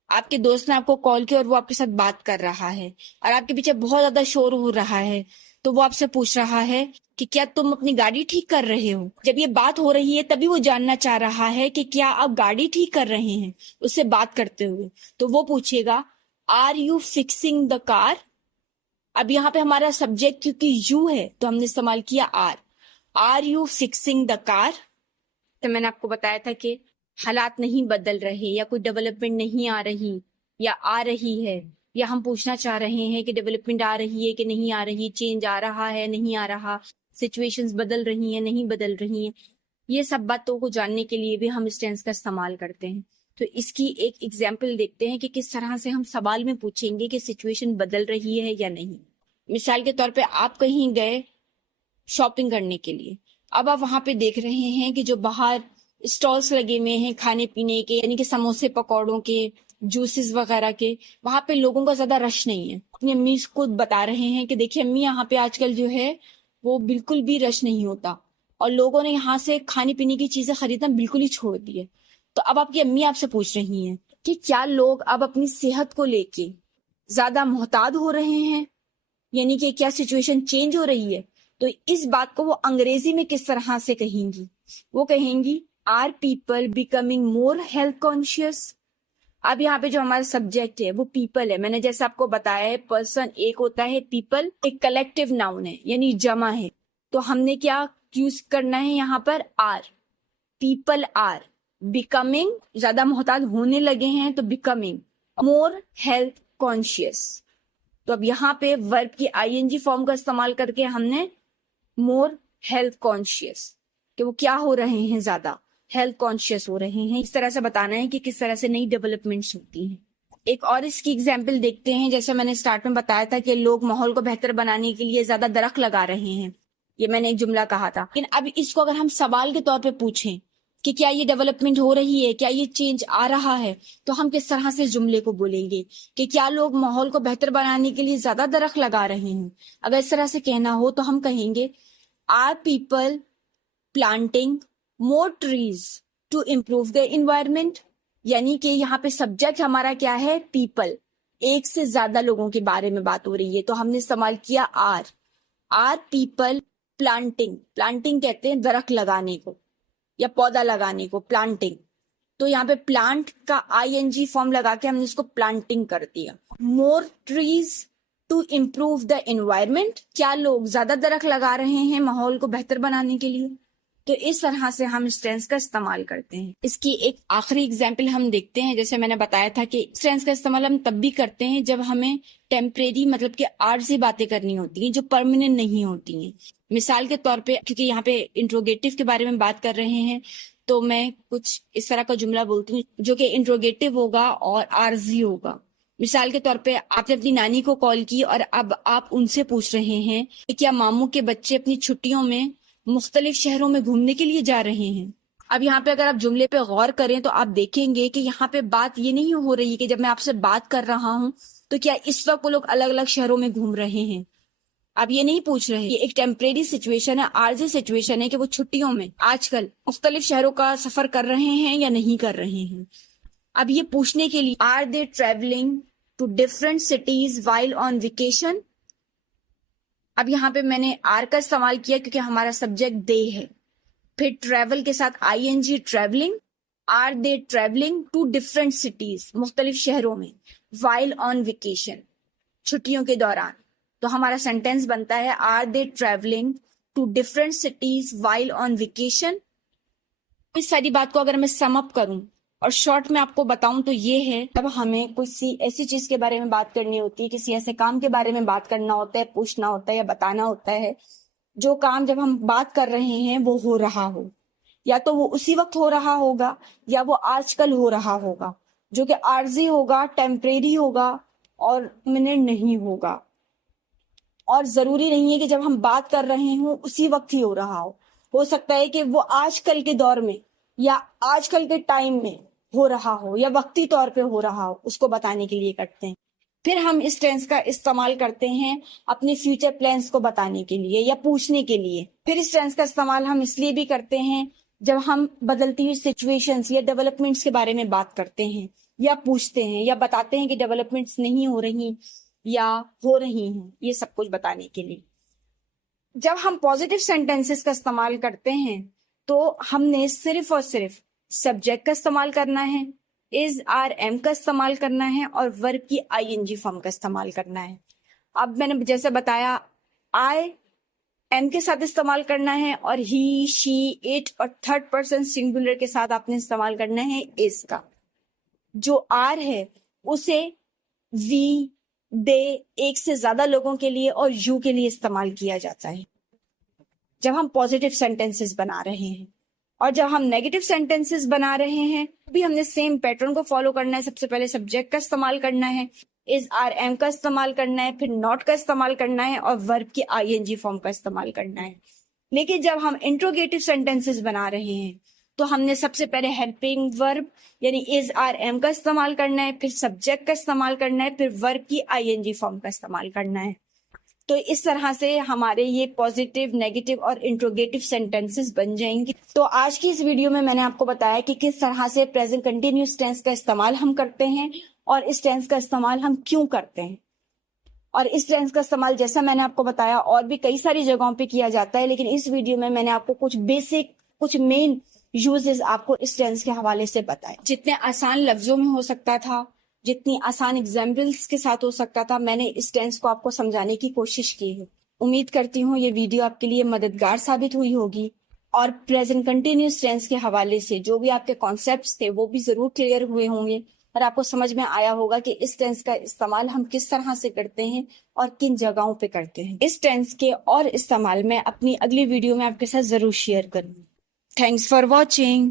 آپ کے دوست نے آپ کو کال کیا اور وہ آپ کے ساتھ بات کر رہا ہے، اور آپ کے پیچھے بہت زیادہ شور ہو رہا ہے، تو وہ آپ سے پوچھ رہا ہے کہ کیا تم اپنی گاڑی ٹھیک کر رہے ہو۔ جب یہ بات ہو رہی ہے تبھی وہ جاننا چاہ رہا ہے کہ کیا آپ گاڑی ٹھیک کر رہے ہیں اس سے بات کرتے ہوئے، تو وہ پوچھے گا آر یو فکسنگ دا کار۔ اب یہاں پہ ہمارا سبجیکٹ کیونکہ یو ہے تو ہم نے استعمال کیا آر یو فکسنگ دا کار۔ تو میں نے آپ کو بتایا تھا کہ حالات نہیں بدل رہے، یا کوئی ڈیولپمنٹ نہیں آ رہی یا آ رہی ہے، یا ہم پوچھنا چاہ رہے ہیں کہ ڈیولپمنٹ آ رہی ہے کہ نہیں آ رہی، چینج آ رہا ہے نہیں آ رہا، سچویشنز بدل رہی ہیں نہیں بدل رہی ہیں، یہ سب باتوں کو جاننے کے لیے بھی ہم اس ٹینس کا استعمال کرتے ہیں۔ تو اس کی ایک ایگزامپل دیکھتے ہیں کہ کس طرح سے ہم سوال میں پوچھیں گے کہ سچویشن بدل رہی ہے یا نہیں۔ مثال کے طور پہ آپ کہیں گئے شاپنگ کرنے کے لیے، اب آپ وہاں پہ دیکھ رہے ہیں کہ جو باہر اسٹالس لگے ہوئے ہیں کھانے پینے کے، یعنی کہ سموسے پکوڑوں کے، جوسز وغیرہ کے، وہاں پہ لوگوں کا زیادہ رش نہیں ہے۔ اپنی امی کو بتا رہے ہیں کہ دیکھیے امی یہاں پہ آج کل جو ہے وہ بالکل بھی رش نہیں ہوتا، اور لوگوں نے یہاں سے کھانے پینے کی چیزیں خریدنا بالکل ہی چھوڑ دی ہے۔ تو اب آپ کی امی آپ سے پوچھ رہی ہیں کہ کیا لوگ اب اپنی صحت کو لے کے زیادہ محتاط ہو رہے ہیں، یعنی کہ کیا سچویشن چینج ہو رہی ہے۔ تو اس بات کو وہ انگریزی میں کس طرح سے کہیں گی، وہ کہیں گی are people becoming more health conscious. اب یہاں پہ جو ہمارا سبجیکٹ ہے وہ پیپل ہے، میں نے جیسے آپ کو بتایا ہے پرسن ایک ہوتا ہے، پیپل ایک کلیکٹیو ناؤن ہے یعنی جمع ہے، تو ہم نے کیا یوز کرنا ہے یہاں پر آر، پیپل آر بیکمنگ، زیادہ محتاط ہونے لگے ہیں تو بیکمنگ مور ہیلتھ کانشیس۔ تو اب یہاں پہ ورب کی آئی این جی فارم کا استعمال کر کے ہم نے مور ہیلتھ کانشیس، کہ وہ کیا ہو رہے ہیں، زیادہ ہیلتھ کانشیس ہو رہے ہیں، اس طرح سے بتانا ہے کہ کس طرح سے نئی ڈیولپمنٹس ہوتی ہیں۔ ایک اور اس کی ایگزامپل دیکھتے ہیں۔ جیسے میں نے اسٹارٹ میں بتایا تھا کہ لوگ ماحول کو بہتر بنانے کے لیے زیادہ درخت لگا رہے ہیں، یہ میں نے ایک جملہ کہا تھا، لیکن اب اس کو اگر ہم سوال کے طور پہ پوچھیں کہ کیا یہ ڈیولپمنٹ ہو رہی ہے، کیا یہ چینج آ رہا ہے، تو ہم کس طرح سے اس جملے کو بولیں گے کہ کیا لوگ ماحول کو بہتر بنانے کے لیے زیادہ درخت لگا رہے ہیں۔ اگر اس طرح سے کہنا ہو تو ہم کہیں گے are people planting more trees to improve the environment، یعنی کہ یہاں پہ سبجیکٹ ہمارا کیا ہے، پیپل، ایک سے زیادہ لوگوں کے بارے میں بات ہو رہی ہے، تو ہم نے استعمال کیا آر پیپل پلانٹنگ، پلانٹنگ کہتے ہیں درخت لگانے کو یا پودا لگانے کو، پلانٹنگ، تو یہاں پہ پلانٹ کا آئی این جی فارم لگا کے ہم نے اس کو پلانٹنگ کر دیا۔ More trees to improve the environment, کیا لوگ زیادہ درخت لگا رہے ہیں ماحول کو بہتر بنانے کے لیے۔ تو اس طرح سے ہم اس ٹینس کا استعمال کرتے ہیں. اس کی ایک آخری اگزامپل ہم دیکھتے ہیں. جیسے میں نے بتایا تھا کہ اس ٹینس کا استعمال ہم تب بھی کرتے ہیں جب ہمیں ٹیمپریری مطلب کہ عارضی باتیں کرنی ہوتی ہیں جو پرماننٹ نہیں ہوتی ہیں. مثال کے طور پہ کیونکہ یہاں پہ انٹروگیٹو کے بارے میں بات کر رہے ہیں تو میں کچھ اس طرح کا جملہ بولتی ہوں جو کہ انٹروگیٹو ہوگا اور عارضی ہوگا. مثال کے طور پہ آپ نے اپنی نانی کو کال کی اور اب آپ ان سے پوچھ رہے ہیں کہ کیا ماموں کے بچے اپنی چھٹیوں میں مختلف شہروں میں گھومنے کے لیے جا رہے ہیں. اب یہاں پہ اگر آپ جملے پہ غور کریں تو آپ دیکھیں گے کہ یہاں پہ بات یہ نہیں ہو رہی کہ جب میں آپ سے بات کر رہا ہوں تو کیا اس وقت وہ لوگ الگ الگ شہروں میں گھوم رہے ہیں. آپ یہ نہیں پوچھ رہے ہیں. یہ ایک ٹیمپریری سچویشن ہے, عارضی سچویشن ہے کہ وہ چھٹیوں میں آج کل مختلف شہروں کا سفر کر رہے ہیں یا نہیں کر رہے ہیں. اب یہ پوچھنے کے لیے are they travelling to different cities while on vacation. اب یہاں پہ میں نے آر کا استعمال کیا کیونکہ ہمارا سبجیکٹ دے ہے. پھر ٹریول کے ساتھ I N G travelling. Are they travelling to different cities مختلف شہروں میں وائل آن ویکیشن چھٹیوں کے دوران. تو ہمارا سینٹینس بنتا ہے are they travelling to different cities while on vacation. اس ساری بات کو اگر میں سم اپ کروں اور شارٹ میں آپ کو بتاؤں تو یہ ہے جب ہمیں کسی ایسی چیز کے بارے میں بات کرنی ہوتی ہے, کسی ایسے کام کے بارے میں بات کرنا ہوتا ہے, پوچھنا ہوتا ہے یا بتانا ہوتا ہے, جو کام جب ہم بات کر رہے ہیں وہ ہو رہا ہو, یا تو وہ اسی وقت ہو رہا ہوگا یا وہ آج کل ہو رہا ہوگا, جو کہ عارضی ہوگا, ٹیمپریری ہوگا اور منٹ نہیں ہوگا. اور ضروری نہیں ہے کہ جب ہم بات کر رہے ہوں اسی وقت ہی ہو رہا ہو. ہو سکتا ہے کہ وہ آج کل کے دور میں یا آج کل کے ٹائم میں ہو رہا ہو یا وقتی طور پہ ہو رہا ہو, اس کو بتانے کے لیے کرتے ہیں. پھر ہم اس ٹینس کا استعمال کرتے ہیں اپنے فیوچر پلانس کو بتانے کے لیے یا پوچھنے کے لیے. پھر اس ٹینس کا استعمال ہم اس لیے بھی کرتے ہیں جب ہم بدلتی ہوئی سچویشنز یا ڈیولپمنٹس کے بارے میں بات کرتے ہیں یا پوچھتے ہیں یا بتاتے ہیں کہ ڈیولپمنٹس نہیں ہو رہی یا ہو رہی ہیں, یہ سب کچھ بتانے کے لیے. جب ہم پازیٹیو سینٹینسز کا استعمال کرتے ہیں تو ہم نے صرف اور صرف سبجیکٹ کا استعمال کرنا ہے, از آر ایم کا استعمال کرنا ہے اور ورب کی آئی این جی فارم کا استعمال کرنا ہے. اب میں نے جیسے بتایا آئی ایم کے ساتھ استعمال کرنا ہے اور ہی, شی, اٹ اور تھرڈ پرسن سنگولر کے ساتھ آپ نے استعمال کرنا ہے از کا. جو آر ہے اسے وی, دے, ایک سے زیادہ لوگوں کے لیے اور یو کے لیے استعمال کیا جاتا ہے جب ہم پازیٹیو سینٹینسز بنا رہے ہیں. اور جب ہم نیگیٹو سینٹینسز بنا رہے ہیں بھی ہم نے سیم پیٹرن کو فالو کرنا ہے. سب سے پہلے سبجیکٹ کا استعمال کرنا ہے, از آر ایم کا استعمال کرنا ہے, پھر ناٹ کا استعمال کرنا ہے اور ورب کی آئی این جی فارم کا استعمال کرنا ہے. لیکن جب ہم انٹروگیٹو سینٹینسز بنا رہے ہیں تو ہم نے سب سے پہلے ہیلپنگ ورب یعنی از آر ایم کا استعمال کرنا ہے, پھر سبجیکٹ کا استعمال کرنا ہے, پھر ورب کی آئی این جی فارم کا استعمال کرنا ہے. تو اس طرح سے ہمارے یہ پازیٹیو, نیگیٹو اور انٹروگیٹو سینٹینسز بن جائیں گے. تو آج کی اس ویڈیو میں نے آپ کو بتایا کہ کس طرح سے پریزنٹ کنٹینیوس ٹینس کا استعمال ہم کرتے ہیں اور اس ٹینس کا استعمال ہم کیوں کرتے ہیں. اور اس ٹینس کا استعمال جیسا میں نے آپ کو بتایا اور بھی کئی ساری جگہوں پہ کیا جاتا ہے, لیکن اس ویڈیو میں نے آپ کو کچھ بیسک, کچھ مین یوزز آپ کو اس ٹینس کے حوالے سے بتائے. جتنے آسان لفظوں میں ہو سکتا تھا, جتنی آسان ایگزامپلس کے ساتھ ہو سکتا تھا, میں نے اس ٹینس کو آپ کو سمجھانے کی کوشش کی ہے. امید کرتی ہوں یہ ویڈیو آپ کے لیے مددگار ثابت ہوئی ہوگی اور پریزنٹ کنٹینیوس ٹینس کے حوالے سے جو بھی آپ کے کانسیپٹس تھے وہ بھی ضرور کلیئر ہوئے ہوں گے اور آپ کو سمجھ میں آیا ہوگا کہ اس ٹینس کا استعمال ہم کس طرح سے کرتے ہیں اور کن جگہوں پہ کرتے ہیں. اس ٹینس کے اور استعمال میں اپنی اگلی ویڈیو میں آپ کے ساتھ ضرور شیئر کروں گی. Thanks for watching.